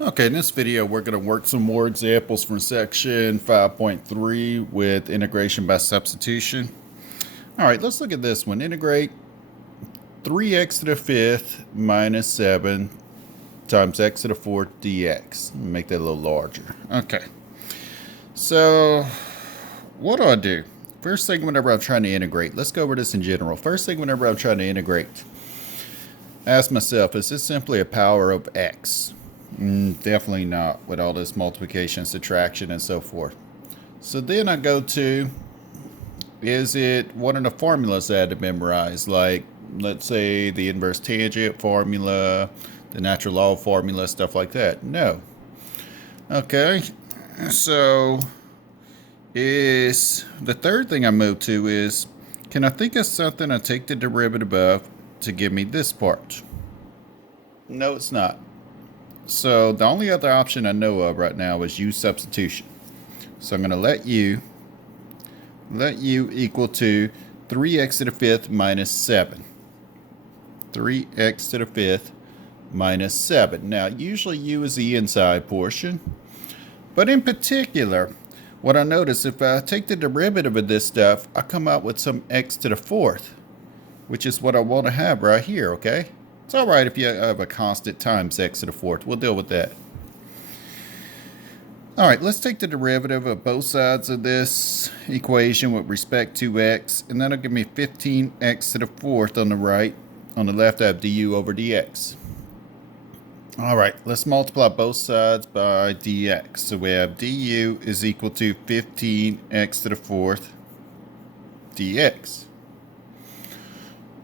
Okay, in this video, we're going to work some more examples from section 5.3 with integration by substitution. All right, let's look at this one. Integrate 3x to the fifth minus 7 times x to the fourth dx. Make that a little larger. Okay, so what do? First thing whenever I'm trying to integrate, let's go over this in general. First thing whenever I'm trying to integrate, ask myself, is this simply a power of x? Definitely not with all this multiplication, subtraction, and so forth. So then I go to, is it one of the formulas I had to memorize? Like, let's say the inverse tangent formula, the natural log formula, stuff like that. No. Okay, so is the third thing I move to is, can I think of something I take the derivative of to give me this part? No, it's not. So the only other option I know of right now is use substitution. So I'm going to let u equal to 3x to the fifth minus 7. 3x to the fifth minus 7. Now, usually u is the inside portion. But in particular, what I notice, if I take the derivative of this stuff, I come out with some x to the fourth, which is what I want to have right here, okay? It's all right if you have a constant times x to the fourth. We'll deal with that. All right, let's take the derivative of both sides of this equation with respect to x, and that'll give me 15x to the fourth on the right. On the left, I have du over dx. All right, let's multiply both sides by dx. So we have du is equal to 15x to the fourth dx.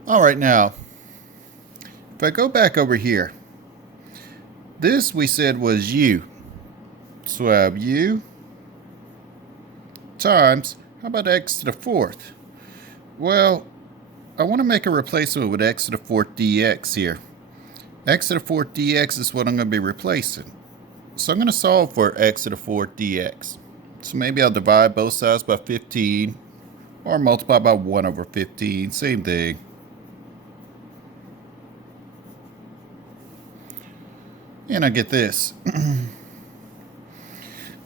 All right, now, if I go back over here, this we said was u. So I have u times, how about x to the fourth? Well, I want to make a replacement with x to the fourth dx here. X to the fourth dx is what I'm going to be replacing. So I'm going to solve for x to the fourth dx. So maybe I'll divide both sides by 15 or multiply by 1 over 15, same thing. And I get this.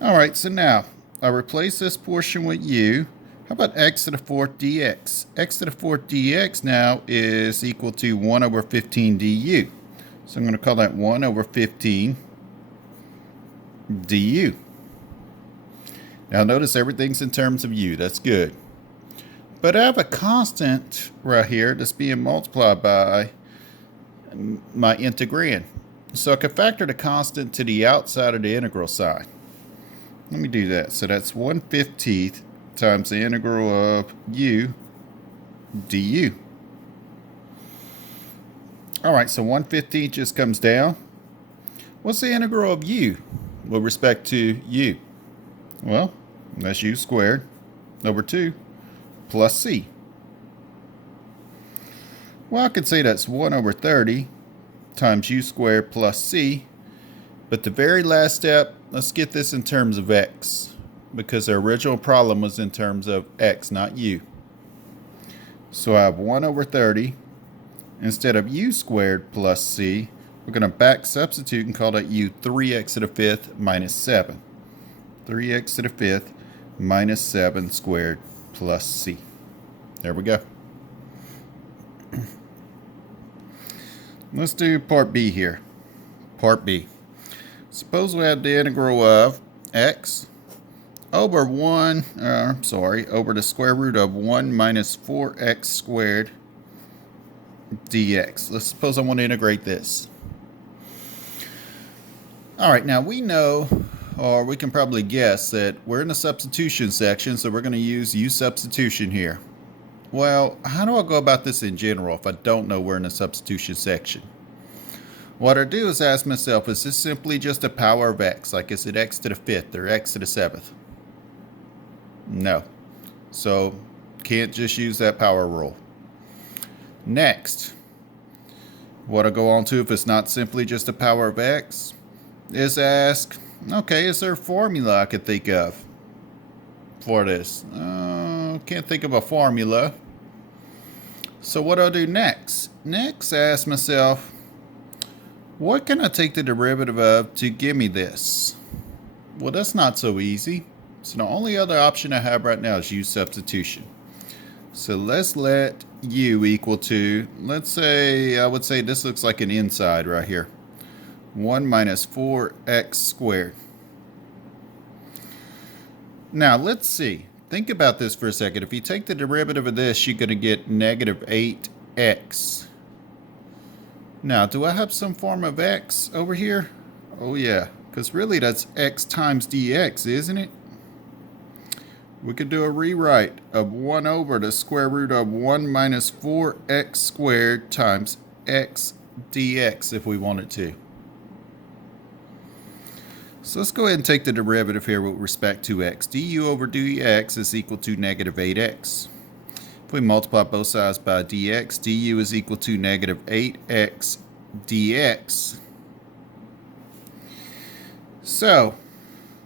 All right, so now I replace this portion with u. How about x to the fourth dx? X to the fourth dx now is equal to 1 over 15 du. So I'm going to call that 1 over 15 du. Now notice everything's in terms of u. That's good. But I have a constant right here that's being multiplied by my integrand. So I can factor the constant to the outside of the integral sign. Let me do that. So that's 1/15 times the integral of u du. All right, so 1/15 just comes down. What's the integral of u with respect to u? Well, that's u squared over 2 plus c. Well, I could say that's 1 over 30 times u squared plus c. But the very last step, let's get this in terms of x, because the original problem was in terms of x, not u. So I have 1 over 30. Instead of u squared plus c, we're going to back substitute and call that u 3x to the fifth minus 7. 3x to the fifth minus 7 squared plus c. There we go. Let's do part B here. Part B. Suppose we have the integral of x over over the square root of 1 minus 4x squared dx. Let's suppose I want to integrate this. All right, now we know, or we can probably guess, that we're in the substitution section, so we're going to use substitution here. Well, how do I go about this in general if I don't know we're in the substitution section? What I do is ask myself, is this simply just a power of x? Like, is it x to the fifth or x to the seventh? No. So, can't just use that power rule. Next, what I go on to, if it's not simply just a power of x, is ask, okay, is there a formula I could think of for this? Can't think of a formula. So what do I do next? Next, I ask myself, What can I take the derivative of to give me this? Well, that's not so easy. So the only other option I have right now is use substitution. So let's let u equal to, let's say, I would say this looks like an inside right here. 1 minus 4x squared. Now let's see. Think about this for a second. If you take the derivative of this, you're going to get negative 8x. Now, do I have some form of x over here? Oh yeah, because really that's x times dx, isn't it? We could do a rewrite of 1 over the square root of 1 minus 4x squared times x dx if we wanted to. So let's go ahead and take the derivative here with respect to x. du over dx is equal to negative 8x. If we multiply both sides by dx, du is equal to negative 8x dx. So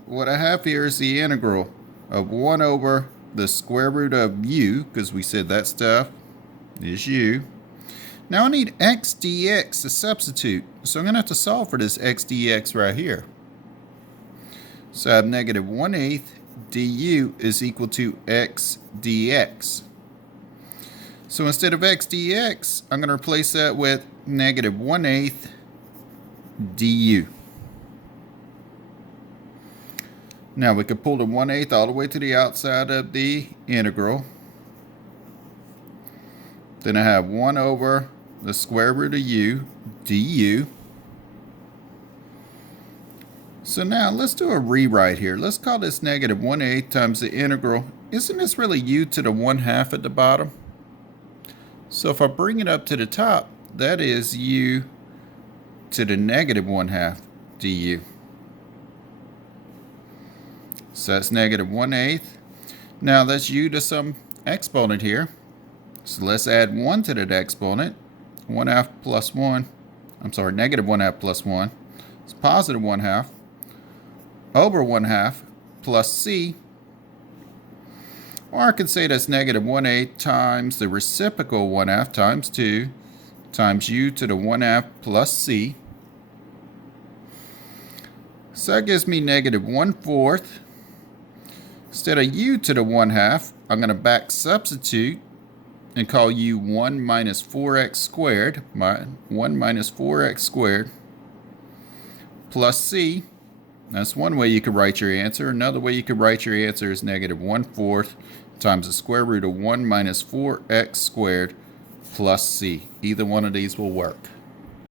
what I have here is the integral of 1 over the square root of u, because we said that stuff is u. Now I need x dx to substitute, so I'm going to have to solve for this x dx right here. So I have negative 1/8 du is equal to x dx. So instead of x dx, I'm going to replace that with negative 1/8 du. Now we could pull the 1/8 all the way to the outside of the integral. Then I have 1 over the square root of u du. So now let's do a rewrite here. Let's call this negative 1/8 times the integral. Isn't this really u to the 1/2 at the bottom? So if I bring it up to the top, that is u to the negative 1/2 du. So that's negative 1/8. Now that's u to some exponent here. So let's add 1 to that exponent. 1/2 plus 1. I'm sorry, negative 1/2 plus 1. It's positive 1/2 over 1/2 plus c. Or I could say that's negative 1/8 times the reciprocal 1/2 times 2 times u to the 1/2 plus c. So that gives me negative 1/4. Instead of u to the 1/2, I'm going to back substitute and call u 1 minus 4x squared. 1 minus 4x squared plus c. That's one way you could write your answer. Another way you could write your answer is negative 1/4 times the square root of 1 minus 4x squared plus c. Either one of these will work.